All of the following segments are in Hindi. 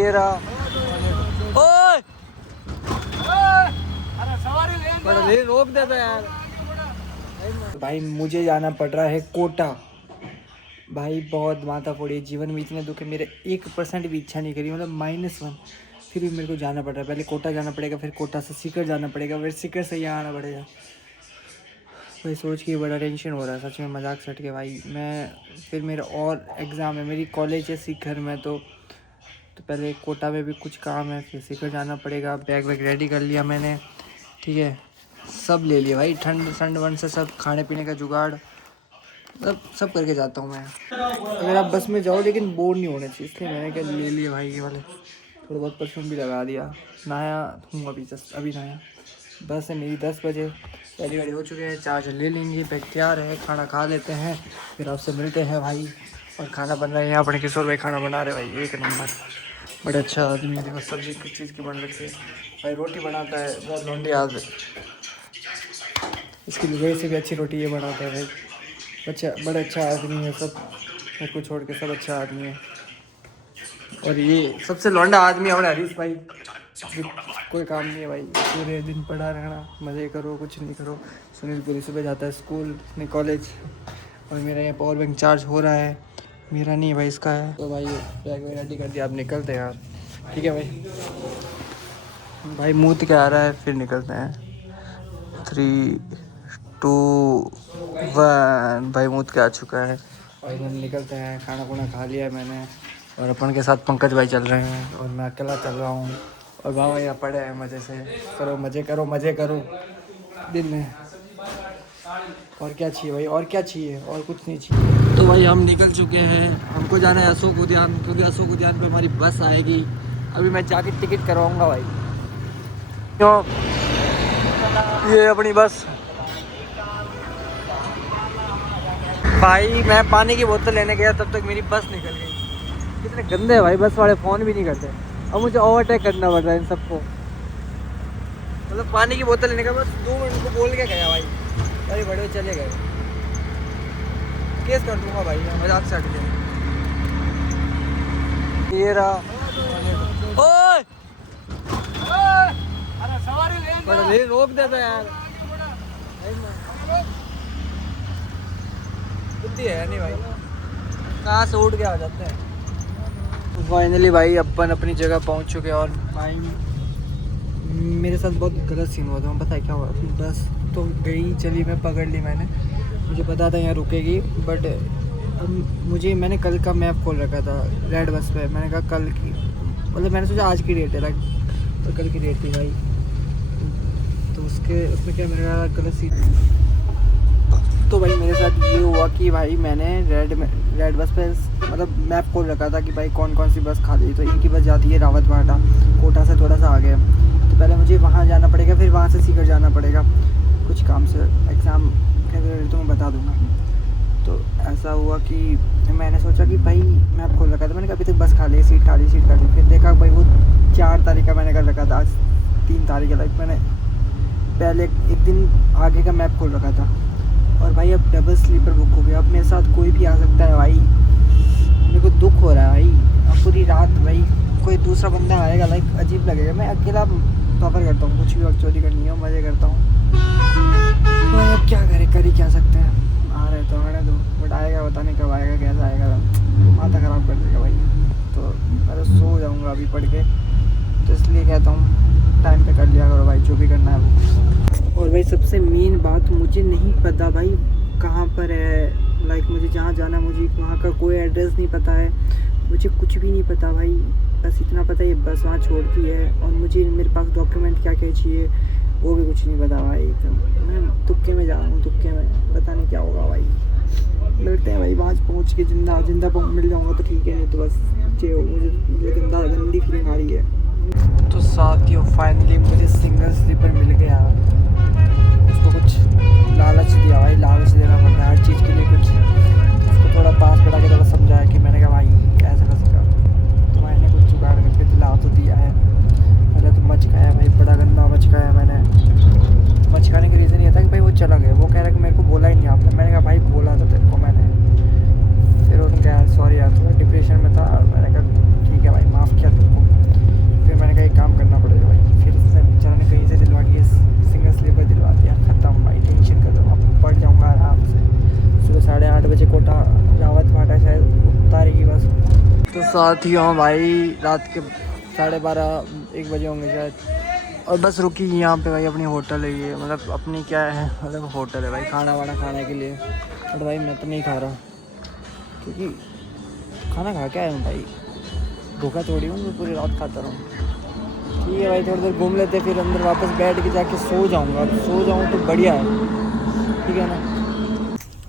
ये रहा। ओए बड़ा ले रोक देता यार। भाई मुझे जाना पड़ रहा है कोटा। भाई बहुत माथा फोड़ी है, जीवन में इतने दुख है, मेरे 1% भी इच्छा नहीं करी, मतलब -1, फिर भी मेरे को जाना पड़ रहा है। पहले कोटा जाना पड़ेगा, फिर कोटा से सीकर जाना पड़ेगा, फिर सीकर से यहाँ आना पड़ेगा। भाई सोच के बड़ा टेंशन हो रहा है, सच में मजाक सट के भाई। मैं फिर मेरा और एग्ज़ाम है, मेरी कॉलेज है सीकर में, तो पहले कोटा में भी कुछ काम है, फिर सीकर जाना पड़ेगा। बैग वैग रेडी कर लिया मैंने, ठीक है, सब ले लिया भाई, ठंड वंड से सब खाने पीने का जुगाड़ सब करके जाता हूँ मैं। अगर आप बस में जाओ लेकिन बोर नहीं होना चाहिए, इसलिए मैंने क्या ले लिए भाई ये वाले। थोड़ा बहुत परफ्यूम भी लगा दिया। नहाया हूँ अभी, जस्ट अभी नहाया। बस है मेरी 10 बजे, रेडी हो चुके हैं, चार्जर ले लेंगे, बैग तैयार है, खाना खा लेते हैं, फिर आपसे मिलते हैं भाई। और खाना बन रहा है यहाँ, अपने किशोर भाई खाना बना रहे भाई, 1 नंबर, बड़ा अच्छा आदमी है। देखो सब्जी किस चीज़ की बन रखी है भाई, रोटी बनाता है बहुत लौंडे आदमी, इसकी वजह से भी अच्छी रोटी ये बनाता है भाई। अच्छा, बड़ा अच्छा आदमी है, सब मेरे को छोड़ के सब अच्छा आदमी है। और ये सबसे लौंडा आदमी है हमारा हरीश भाई, कोई काम नहीं है भाई, पूरे दिन पढ़ा रहना, मज़े करो, कुछ नहीं करो। सुनील पूरी सुबह जाता है स्कूल, अपने कॉलेज, और मेरा यहाँ पावर बैंक चार्ज हो रहा है, मेरा नहीं भाई इसका है। तो भाई बैग में रेडी कर दिया, आप निकलते हैं यार, ठीक है भाई मूत क्या आ रहा है, फिर निकलते हैं। 3, 2, 1 भाई मूत के आ चुका है और हम निकलते हैं। खाना खुना खा लिया है मैंने, और अपन के साथ पंकज भाई चल रहे हैं, और मैं अकेला चल रहा हूँ। और भाव यहाँ पड़े हैं, मज़े से करो, मज़े करो दिन में। और क्या चाहिए भाई, और क्या चाहिए, और कुछ नहीं चाहिए। तो भाई हम निकल चुके हैं, हमको जाना है अशोक उद्यान, क्योंकि अशोक उद्यान पे हमारी बस आएगी। अभी मैं जाके टिकट करवाऊँगा भाई। तो ये अपनी बस भाई, मैं पानी की बोतल लेने गया तब तक मेरी बस निकल गई। कितने गंदे हैं भाई बस वाले, फ़ोन भी नहीं करते। अब मुझे ओवरटेक करना पड़ रहा है इन सबको, मतलब पानी की बोतल लेने का बस 2 मिनट को बोल के गया भाई, अरे बड़े चले गए। केस कर दूंगा भाई मैं, मजाक से हट के। ये रहा। ओए बड़ा ले रोक देता यार, बुद्धि है नहीं भाई, कहाँ से उड़ के आ जाते हैं। तो फाइनली भाई अपन अपनी जगह पहुंच चुके हैं। और भाई मेरे साथ बहुत गलत सीन हुआ था, पता है क्या हुआ, अपनी बस तो गई चली, मैं पकड़ ली मैंने, मुझे पता था यहाँ रुकेगी, बट मैंने कल का मैप खोल रखा था रेड बस पे। मैंने कहा कल की, मतलब मैंने सोचा आज की डेट है, तो कल की डेट थी भाई। तो उसमें क्या मेरा गलत सीन। तो भाई मेरे साथ ये हुआ कि भाई मैंने रेड बस पे मतलब मैप खोल रखा था कि भाई कौन कौन सी बस खाली, तो इनकी बस जाती है रावत भाटा, कोटा से थोड़ा सा आगे। तो पहले मुझे वहाँ जाना पड़ेगा, फिर वहाँ से सीकर जाना पड़ेगा कुछ काम से, एग्ज़ाम तो मैं बता दूँगा। तो ऐसा हुआ कि मैंने सोचा कि भाई मैप खोल रखा था, मैंने कहा अभी तक बस खाली, सीट खाली। फिर देखा भाई वो 4 तारीख का मैंने कर रखा था, आज 3 तारीख है, लाइक मैंने पहले एक दिन आगे का मैप खोल रखा था। और भाई अब डबल स्लीपर बुक हो गया, अब मेरे साथ कोई भी आ सकता है भाई, मेरे को दुख हो रहा है भाई। अब पूरी रात भाई कोई दूसरा बंदा आएगा, लाइक अजीब लगेगा। मैं अकेला सफ़र करता हूँ, कुछ भी एक्चुअली करनी हो, मज़े करता हूँ। तो अब क्या कर ही क्या सकते हैं, आ रहे तो आने दो, बट आएगा पता नहीं कब आएगा, कैसा आएगा, माथा ख़राब कर देगा भाई। तो मैं सो जाऊँगा अभी पढ़ के, तो इसलिए कहता हूँ टाइम पे कर लिया करो भाई, जो भी करना है वो। और भाई सबसे मेन बात, मुझे नहीं पता भाई कहाँ पर है, लाइक मुझे जहाँ जाना, मुझे वहाँ का कोई एड्रेस नहीं पता है, मुझे कुछ भी नहीं पता भाई। बस इतना पता है बस वहाँ छोड़ती है, और मुझे मेरे पास डॉक्यूमेंट क्या क्या चाहिए वो भी कुछ नहीं पता भाई। एकदम मैं तुक्के में जा रहा हूँ, तुक्के में, पता नहीं क्या होगा भाई। मिलते हैं भाई, वहाँ पहुँच के जिंदा मिल जाऊँगा तो ठीक है, नहीं तो बस मुझे गंदी फीलिंग आ रही है। तो साथियों फाइनली मुझे सिंगल स्लीपर मिल गया। उसको कुछ लालच दिया भाई, लालच देना पड़ रहा है हर चीज़ के लिए कुछ। उसको थोड़ा पास बैठा के थोड़ा समझाया कि मैंने कहा भाई ऐसा कर सका, तो मैंने कुछ जुगाड़ करके दिला तो दिया है। पहले तो मचकाया भाई, बड़ा गंदा मचकाया मैंने। मचकाने का रीज़न ये था कि भाई वो चला गया, वो कह रहा कि मेरे को बोला ही नहीं आपने। मैंने कहा भाई बोला था तेरे को मैंने। फिर उन्होंने कहा सॉरी यार, थोड़ा डिप्रेशन में था। मैंने कहा ठीक है भाई, माफ़ किया साथियों भाई रात के 12:30-1 बजे होंगे शायद, और बस रुकी यहाँ पे भाई। अपनी होटल है ये, मतलब अपनी क्या है, मतलब होटल है भाई, खाना वाना खाने के लिए। बट भाई मैं तो नहीं खा रहा क्योंकि खाना खा के आया हूँ भाई, भूखा थोड़ी हूँ मैं पूरी रात खाता रहूँ। ठीक है भाई, थोड़ी देर घूम लेते फिर अंदर वापस बैठ के जाके सो जाऊँगा। सो जाऊँ तो बढ़िया है, ठीक है ना।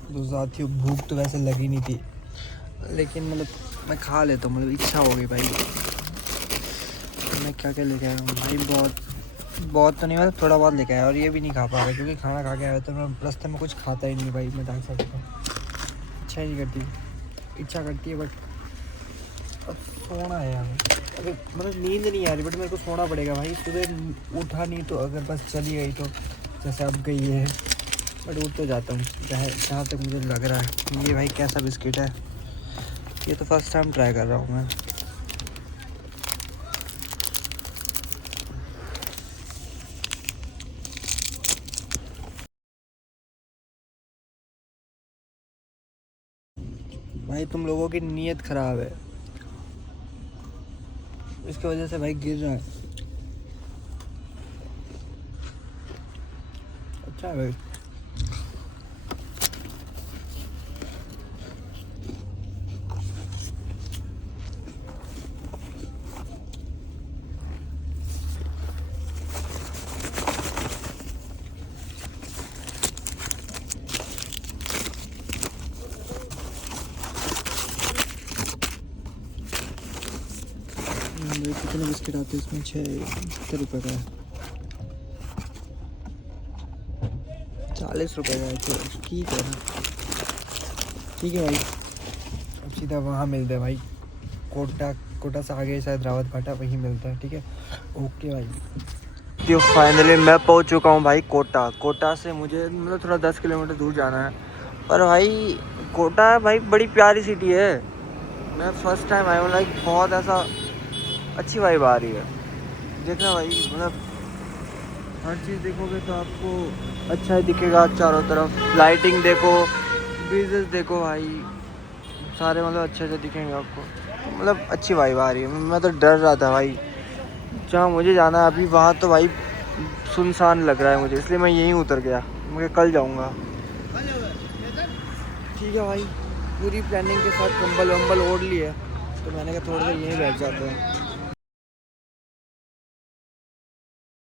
तो साथियों भूख तो वैसे लगी नहीं थी, लेकिन मतलब मैं खा लेता हूँ, मतलब इच्छा हो गई भाई। मैं क्या क्या लेके आया हूँ भाई, बहुत तो नहीं, मतलब थोड़ा बहुत लेके आया, और ये भी नहीं खा पा रहा क्योंकि खाना खा के आया तो मैं रास्ते में कुछ खाता ही नहीं भाई। मैं डाल सकता हूँ, इच्छा ही नहीं करती, इच्छा करती है बट अब सोना है यार। अगर मतलब नींद नहीं आ रही बट मेरे को सोना पड़ेगा भाई। सुबह उठा नहीं तो अगर बस चली गई तो जैसे अब गई है, बट उठ तो जाता हूँ जहाँ तक मुझे लग रहा है। ये भाई कैसा बिस्किट है, ये तो फर्स्ट टाइम ट्राई कर रहा हूँ मैं। भाई तुम लोगों की नीयत ख़राब है, इसकी वजह से भाई गिर रहा है। अच्छा है भाई। कितने बिस्किट आते हैं इसमें, 70 रुपये का है, 40 रुपये का है। तो ठीक है ना, ठीक है भाई। अब सीधा वहाँ मिलते हैं भाई, कोटा से आगे शायद रावत भाटा, वहीं मिलता है, ठीक है। ओके भाई। तो फाइनली मैं पहुँच चुका हूँ भाई कोटा से मुझे मतलब थोड़ा 10 किलोमीटर दूर जाना है। पर भाई कोटा भाई बड़ी प्यारी सिटी है, मैं फर्स्ट टाइम आया हूँ। लाइक बहुत ऐसा अच्छी वाइब आ रही है, देखना भाई, मतलब हर चीज़ देखोगे तो आपको अच्छा ही दिखेगा। चारों तरफ लाइटिंग देखो, ब्रीजेस देखो भाई, सारे मतलब अच्छे से दिखेंगे आपको, तो मतलब अच्छी वाइब आ रही है। मैं तो डर रहा था भाई, जहाँ मुझे जाना है अभी वहाँ तो भाई सुनसान लग रहा है मुझे, इसलिए मैं यहीं उतर गया, मुझे कल जाऊँगा। ठीक है भाई, पूरी प्लानिंग के साथ कंबल वम्बल ओढ़ लिए, तो मैंने कहा थोड़ी देर यहीं बैठ जाते हैं।